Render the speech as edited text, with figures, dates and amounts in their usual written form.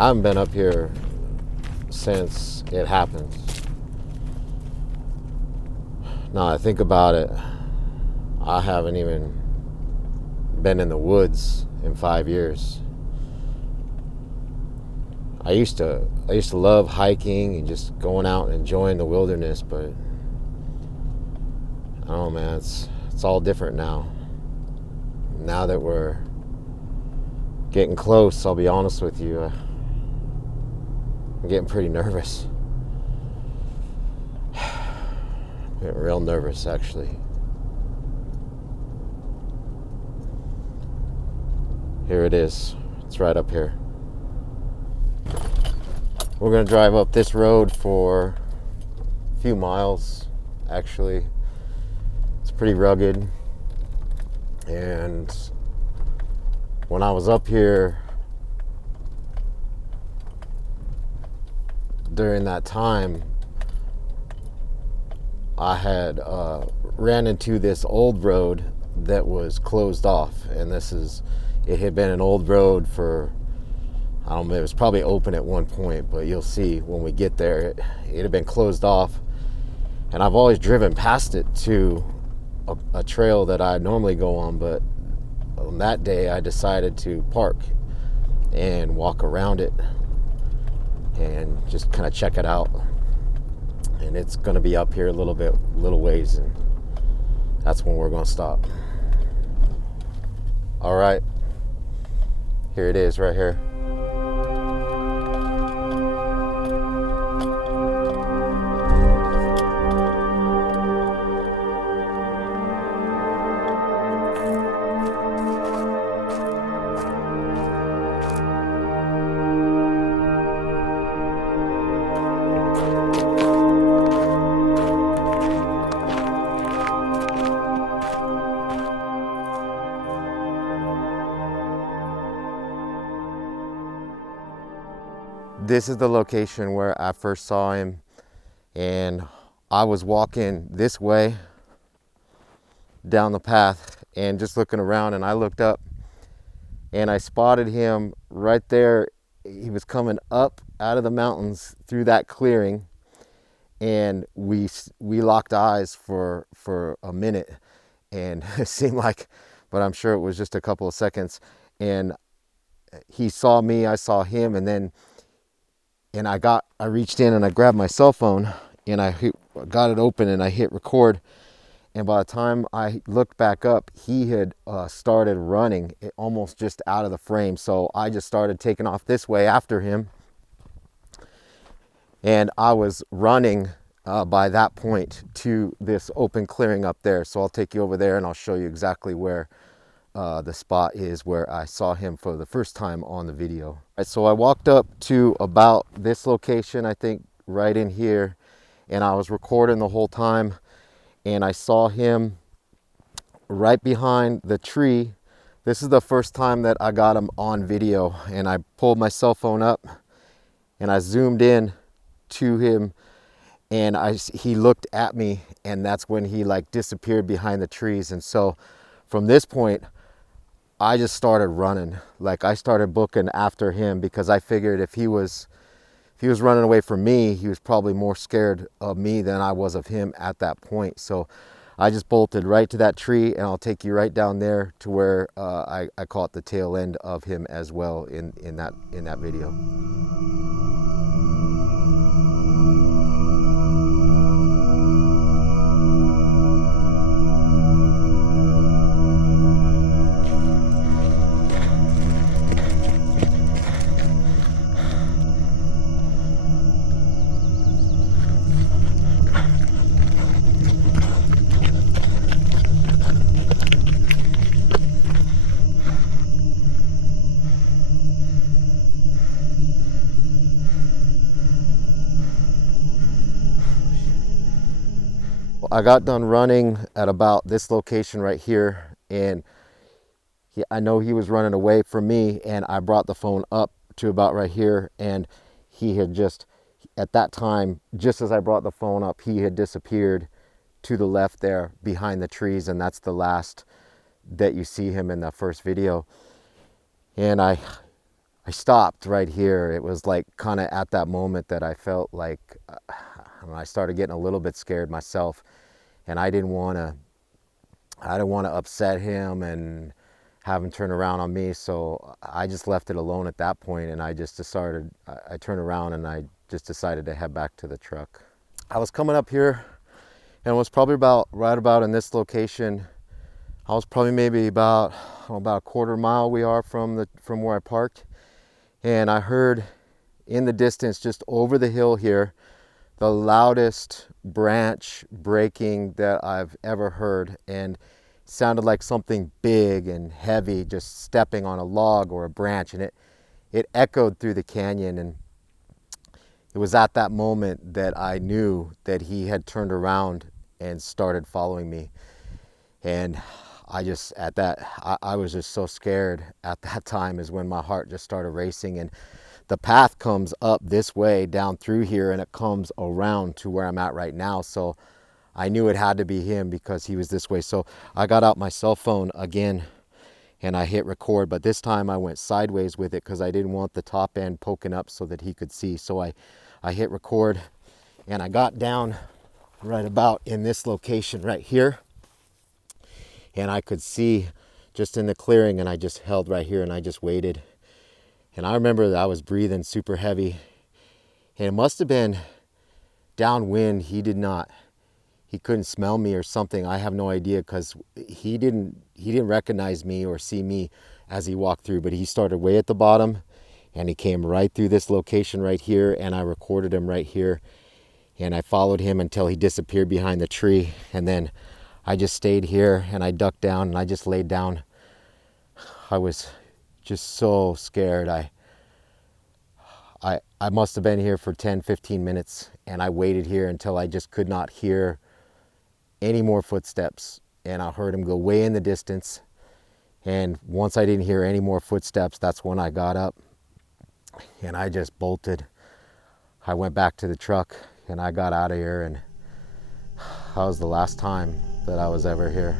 I haven't been up here since it happened. Now I think about it, I haven't even been in the woods in 5 years. I used to love hiking and just going out and enjoying the wilderness, but I don't know, man, it's all different now. Now that we're getting close, I'll be honest with you, I'm getting pretty nervous. I'm getting real nervous, actually. Here it is. It's right up here. We're gonna drive up this road for a few miles, actually. It's pretty rugged. And when I was up here during that time, I had ran into this old road that was closed off, and it had been an old road for, I don't know, it was probably open at one point, but you'll see when we get there, it had been closed off. And I've always driven past it to a trail that I normally go on, but on that day I decided to park and walk around it and just kind of check it out. And it's going to be up here a little ways, and that's when we're going to stop. All right, here it is right here. This is the location where I first saw him, and I was walking this way down the path and just looking around, and I looked up and I spotted him right there. He was coming up out of the mountains through that clearing, and we locked eyes for a minute, and it seemed like, but I'm sure it was just a couple of seconds, and he saw me, I saw him, and I reached in and I grabbed my cell phone and I got it open and I hit record. And by the time I looked back up, he had started running almost just out of the frame. So I just started taking off this way after him. And I was running by that point to this open clearing up there. So I'll take you over there and I'll show you exactly where the spot is where I saw him for the first time on the video. So I walked up to about this location, I think right in here, and I was recording the whole time, and I saw him right behind the tree. This is the first time that I got him on video, and I pulled my cell phone up and I zoomed in to him, and he looked at me, and that's when he like disappeared behind the trees. And so from this point I just started running. Like I started booking after him, because I figured if he was running away from me, he was probably more scared of me than I was of him at that point. So I just bolted right to that tree, and I'll take you right down there to where I caught the tail end of him as well in that video. I got done running at about this location right here, and I know he was running away from me, and I brought the phone up to about right here, and he had just, at that time, just as I brought the phone up, he had disappeared to the left there behind the trees, and that's the last that you see him in the first video. And I I stopped right here. It was like kind of at that moment that I felt like I started getting a little bit scared myself, and I didn't want to upset him and have him turn around on me. So I just left it alone at that point, and I turned around and I just decided to head back to the truck. I was coming up here, and it was probably right about in this location. I was probably maybe about a quarter mile we are from where I parked, and I heard in the distance, just over the hill here, the loudest branch breaking that I've ever heard, and sounded like something big and heavy just stepping on a log or a branch, and it echoed through the canyon. And it was at that moment that I knew that he had turned around and started following me. And I was just so scared at that time, is when my heart just started racing. And the path comes up this way down through here, and it comes around to where I'm at right now. So I knew it had to be him because he was this way. So I got out my cell phone again and I hit record, but this time I went sideways with it because I didn't want the top end poking up so that he could see. So I hit record, and I got down right about in this location right here, and I could see just in the clearing, and I just held right here and I just waited. And I remember that I was breathing super heavy, and it must have been downwind. He couldn't smell me or something. I have no idea, because he didn't recognize me or see me as he walked through, but he started way at the bottom and he came right through this location right here, and I recorded him right here, and I followed him until he disappeared behind the tree. And then I just stayed here and I ducked down and I just laid down. I was just so scared. I must have been here for 10-15 minutes, and I waited here until I just could not hear any more footsteps, and I heard him go way in the distance. And once I didn't hear any more footsteps, that's when I got up and I just bolted. I went back to the truck and I got out of here, and that was the last time that I was ever here.